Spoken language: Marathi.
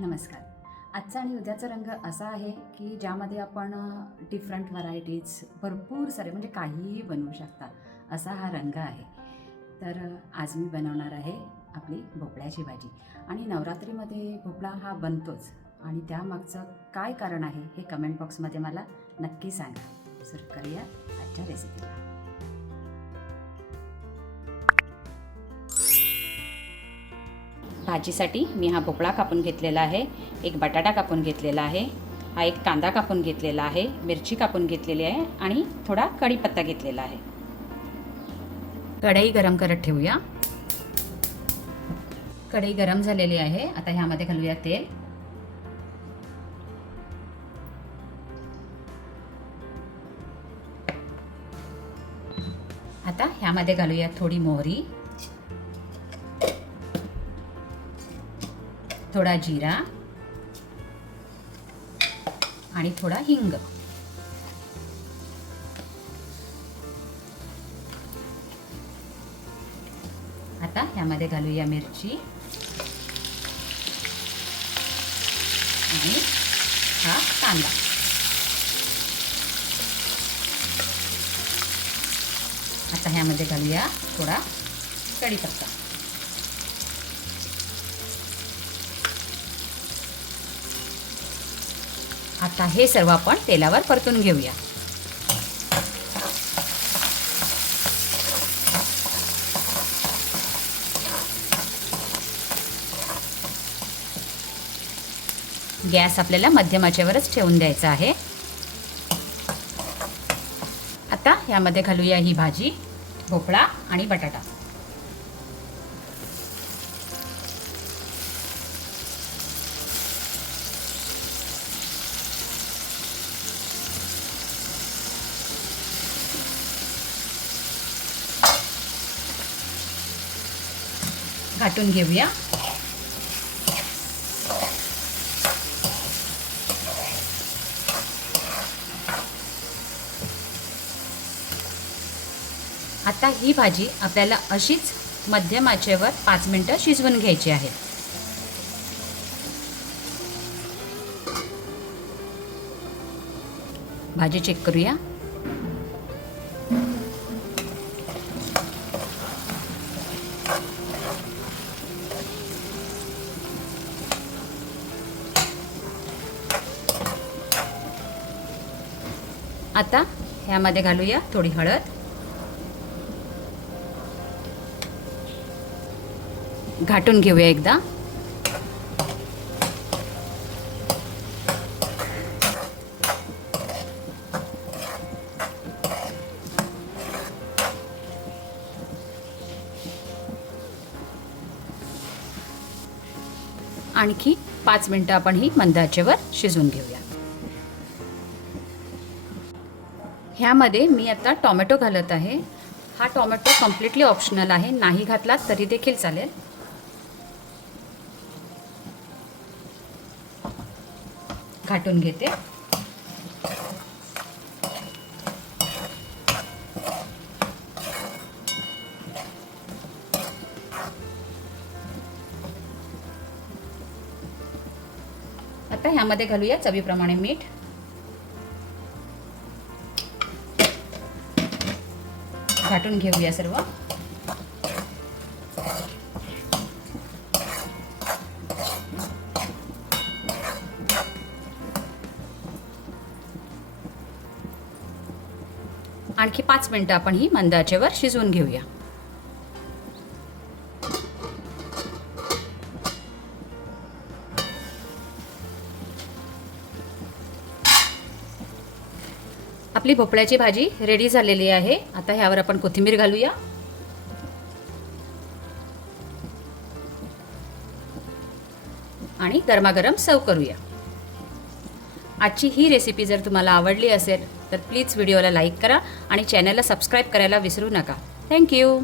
नमस्कार. आजचा आणि उद्याचा रंग असा आहे की ज्यामध्ये आपण डिफरंट व्हरायटीज भरपूर सारे म्हणजे काहीही बनवू शकता असा हा रंग आहे. तर आज मी बनवणार आहे आपली भोपळ्याची भाजी. आणि नवरात्रीमध्ये भोपळा हा बनतोच आणि त्यामागचं काय कारण आहे हे कमेंट बॉक्समध्ये मला नक्की सांगा. सुरू करूया आजच्या रेसिपीला. भाजीसाठी मी हा भोपळा कापून घेतलेला आहे, एक बटाटा कापून घेतलेला आहे, हा एक कांदा कापून घेतलेला आहे, मिरची कापून घेतलेली आहे आणि थोडा कढीपत्ता घेतलेला आहे. कढई गरम करत ठेवूया. कढई गरम झालेली आहे. आता ह्यामध्ये घालूया तेल. आता ह्यामध्ये घालूया थोडी मोहरी, थोडा जिरा आणि थोडा हिंग. आता ह्यामध्ये घालूया मिरची आणि हा कांदा. आता ह्यामध्ये घालूया थोडा कढीपत्ता. आता हे सर्व आपण तेलावर परतून घेऊया. गॅस आपल्याला मध्यम आचेवरच ठेवून द्यायचा आहे. आता यामध्ये घालूया ही भाजी, भोपळा आणि बटाटा. घाटून घेऊया. आता ही भाजी आपल्याला अशीच मध्यम आचेवर 5 मिनिटं शिजवून घ्यायची आहे. भाजी चेक करूया. आता ह्यामध्ये घालूया थोडी हळद, घाटून घेऊया एकदा. आणखी 5 मिनिटं आपण ही मंद आचेवर शिजवून घेऊया. ह्यामध्ये मी आता टोमॅटो घालत आहे. हा टोमॅटो कम्प्लिटली ऑप्शनल आहे, नाही घातला तरी देखील चालेल. घाटून घेते. आता ह्यामध्ये घालूया चवीप्रमाणे मीठ. घाटून घेऊया सर्व. आणखी 5 मिनिटं आपण ही मंद आचेवर शिजवून घेऊया. आपली भोपळ्याची भाजी रेडी झालेली आहे. आता ह्यावर आपण कोथिंबीर घालूया. आणि गरमागरम सर्व करूया. आजची ही रेसिपी जर तुम्हाला आवडली असेल तर प्लीज व्हिडिओला लाईक करा आणि चॅनलला सबस्क्राईब करायला विसरू नका. थँक्यू.